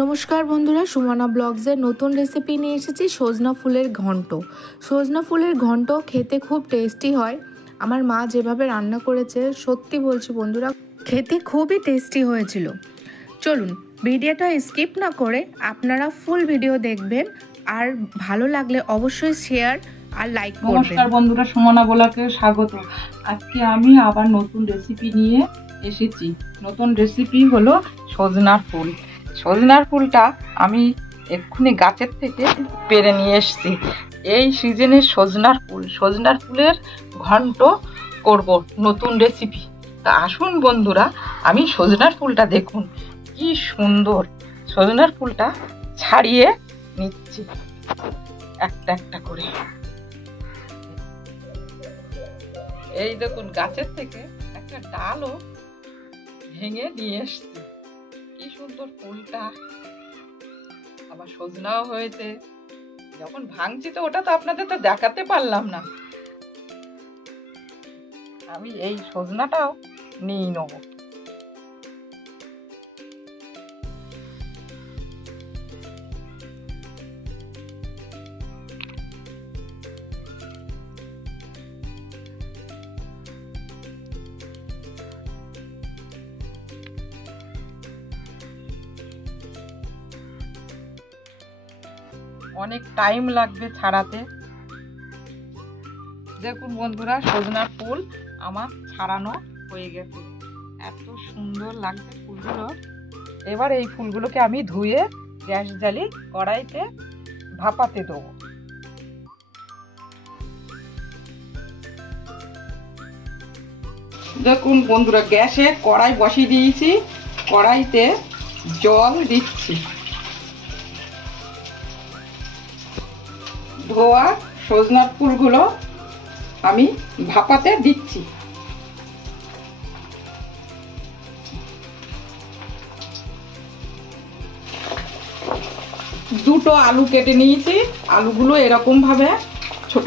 নমস্কার বন্ধুরা, সুমনা ব্লগসের নতুন রেসিপি নিয়ে এসেছি সজনা ফুলের ঘন্ট। সজনা ফুলের ঘন্ট খেতে খুব টেস্টি হয়। আমার মা যেভাবে রান্না করেছে সত্যি বলছি বন্ধুরা, খেতে খুবই টেস্টি হয়েছিল। চলুন ভিডিওটা স্কিপ না করে আপনারা ফুল ভিডিও দেখবেন, আর ভালো লাগলে অবশ্যই শেয়ার আর লাইক করবেন। নমস্কার বন্ধুরা, সুমনা ব্লগে স্বাগত। আজকে আমি আবার নতুন রেসিপি নিয়ে এসেছি। নতুন রেসিপি হলো সজনার ফুল। সজনার ফুলটা আমি এক্ষুনি গাছের থেকে পেড়ে নিয়ে এসেছি। এই সিজনে সজনার ফুলের ঘন্ট করব, নতুন রেসিপি। তা আসুন বন্ধুরা, আমি সজনার ফুলটা দেখুন কি সুন্দর। সজনার ফুলটা ছাড়িয়ে নিচ্ছি একটা একটা করে। এই দেখুন, গাছের থেকে একটা ডালও ভেঙে নিয়ে এসছি। কি সুন্দর ফুলটা, আবার সজনাও হয়েছে। যখন ভাঙছি তো ওটা তো আপনাদের তো দেখাতে পারলাম না। আমি এই সজনাটাও নিয়ে নেব। অনেক টাইম লাগবে ছাড়াতে। দেখুন বন্ধুরা, সজনার ফুল আমার ছাড়ানো হয়ে গেছে। এত সুন্দর লাগছে ফুলগুলো। এবার এই ফুলগুলোকে আমি ধুয়ে গ্যাস জ্বালি কড়াইতে ভাপাতে দেবো। দেখুন বন্ধুরা, গ্যাসে কড়াই বসিয়ে দিয়েছি। কড়াইতে জল দিচ্ছি। ধোয়া সজনার ফুলগুলো আমি ভাপাতে দিচ্ছি। দুটো আলু কেটে নিয়েছি। আলুগুলো এরকম ভাবে ছোট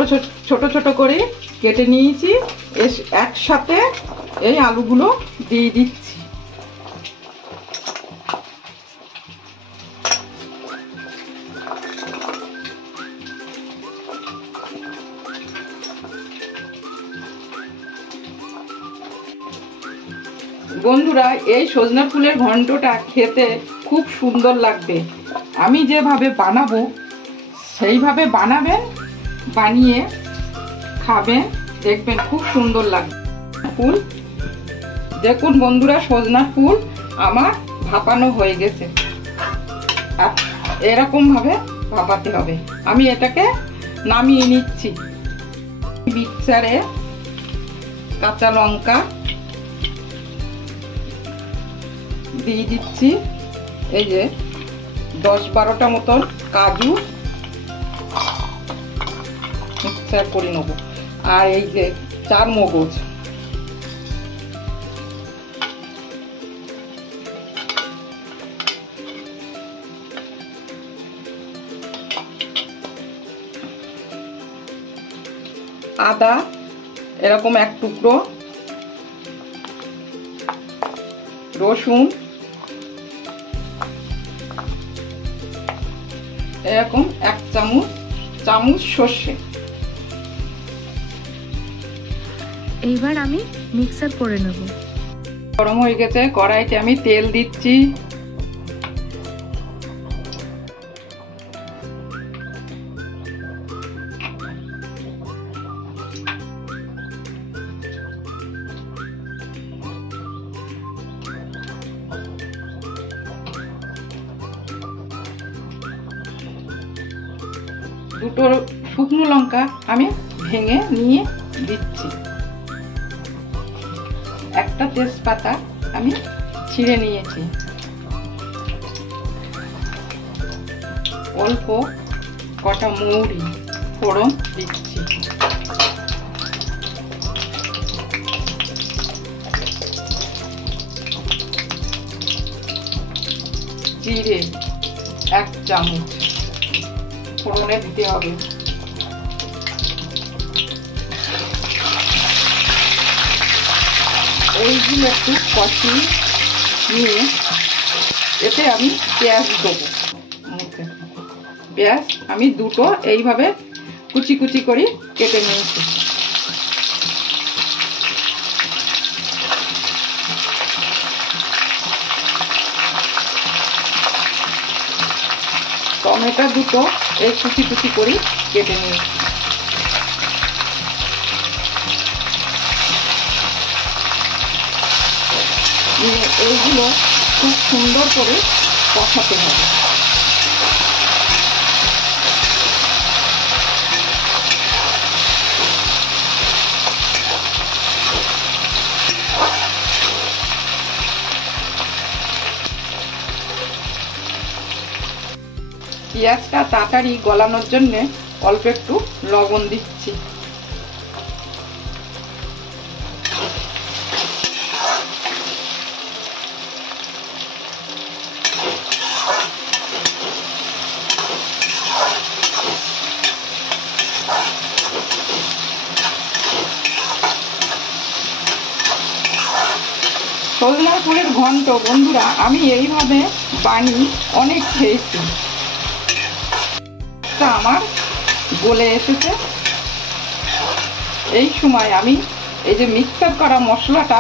ছোট করে কেটে নিয়েছি। একসাথে এই আলুগুলো দিয়ে দিচ্ছি। বন্ধুরা, এই সজনা ফুলের ঘন্টটা খেতে খুব সুন্দর লাগবে। আমি যেভাবে বানাবো সেইভাবে বানাবেন, বানিয়ে খাবেন, দেখবেন খুব সুন্দর লাগবে। ফুল দেখুন বন্ধুরা, সজনা ফুল আমার ভাপানো হয়ে গেছে। আর এরকম ভাবে ভাপাতে হবে। আমি এটাকে নামিয়ে নিচ্ছি। মিক্সারে কাঁচা লঙ্কা দিয়ে দিচ্ছি। এই যে 10-12টা মতন কাজু মিক্সার করে নেব। আর এই যে 4 মগজ, আদা এরকম 1 টুকরো, রসুন এরকম 1 চামচ সর্ষে। এইবার আমি মিক্সার করে নেব। গরম হয়ে গেছে, কড়াইতে আমি তেল দিচ্ছি। দুটো শুকনো লঙ্কা আমি ভেঙে নিয়ে দিচ্ছি। একটা তেজপাতা আমি ছিঁড়ে নিয়েছি। অল্প কটা মৌরি ফোড়ন দিচ্ছি। জিরে 1 চামচ ফোড়নে দিতে হবে। এইগুলো একটু কষিয়ে নিয়ে এতে আমি পেঁয়াজ দেবো। পেঁয়াজ আমি দুটো এইভাবে কুচি কুচি করে কেটে নিয়েছি। টমেটো দুটো এই কুচি কুচি করে কেটে নিয়েছি। এইগুলো খুব সুন্দর করে কষাতে হবে। পেঁয়াজটা তাড়াতাড়ি গলানোর জন্য অল্প একটু লবণ দিচ্ছি। সজনা ফুলের ঘন্ট বন্ধুরা আমি এইভাবে বানিয়ে অনেক খেয়েছি। আমার গলে এসেছে। এই সময় আমি এই যে মিক্সার করা মশলাটা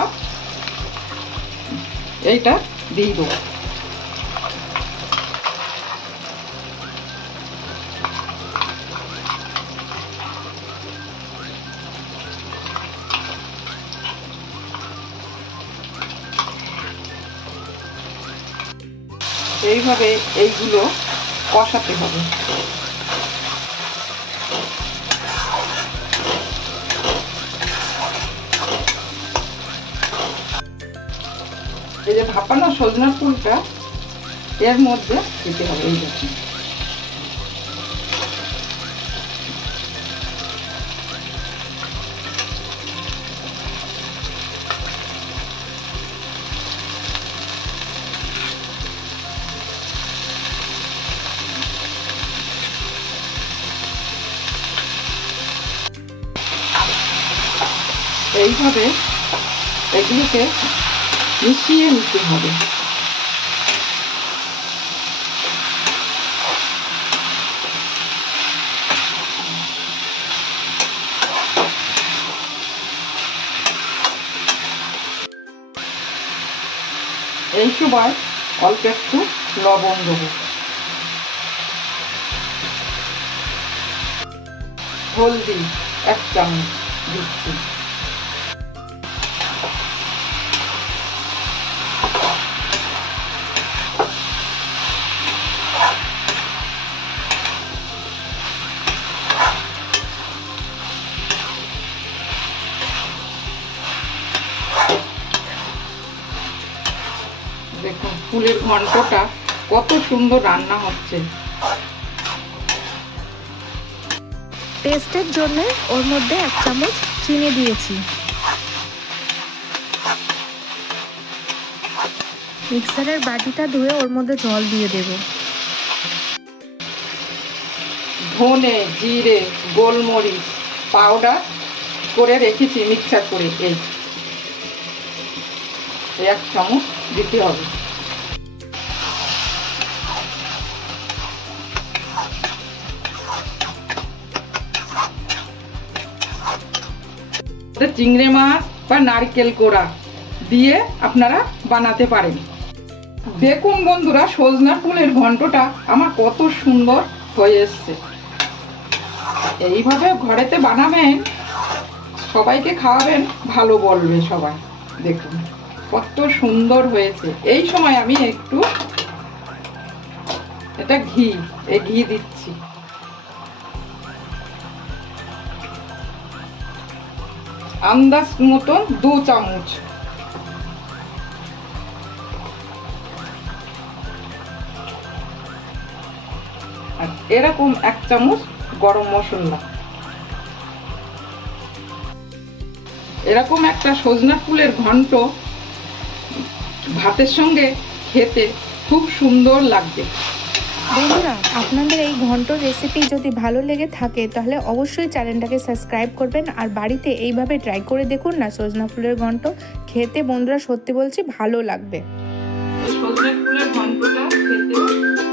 এইটা দিয়ে দেবো। এইভাবে এইগুলো কষাতে হবে। এই যে ভাপানো সজনা ফুলটা এর মধ্যে দিতে হবে। এই দেখুন এইভাবে এগুলোকে মিশিয়ে নিতে হবে। এই সময় অল্প একটু লবণ দেবো। হলদি 1 চামচ দিচ্ছি। দেখুন ফুলের ঘন্টটা কত সুন্দর রান্না হচ্ছে। টেস্টের জন্য ওর মধ্যে 1 চামচ চিনি দিয়েছি। মিক্সারের বাটিটা ধুয়ে ওর মধ্যে জল দিয়ে দেব। ধনে জিরে গোলমরিচ পাউডার করে রেখেছি মিক্সার করে। এই 1 চামচ দিতে হবে। চিংড়ি মাছ বা নারকেল কোড়া দিয়ে আপনারা বানাতে পারেন। দেখুন বন্ধুরা সজনা ফুলের ঘন্টটা আমার কত সুন্দর হয়ে এসছে। এইভাবে ঘরেতে বানাবেন, সবাইকে খাওয়াবেন, ভালো বলবে সবাই। দেখুন কত সুন্দর হয়েছে। এই সময় আমি একটু এটা ঘি দিচ্ছি। আন্দাজ মতন 2 চামচ। আর এরকম 1 চামচ গরম মশলা। এরকম একটা সজনা ফুলের ঘন্ট ভাতের সঙ্গে খেতে খুব সুন্দর লাগবে। বন্ধুরা আপনাদের এই ঘন্টর রেসিপি যদি ভালো লেগে থাকে তাহলে অবশ্যই চ্যানেলটাকে সাবস্ক্রাইব করবেন আর বাড়িতে এইভাবে ট্রাই করে দেখুন না সজনা ফুলের ঘন্ট। খেতে বন্ধুরা সত্যি বলছি ভালো লাগবে। সজনে ফুলের ঘন্টটা খেতে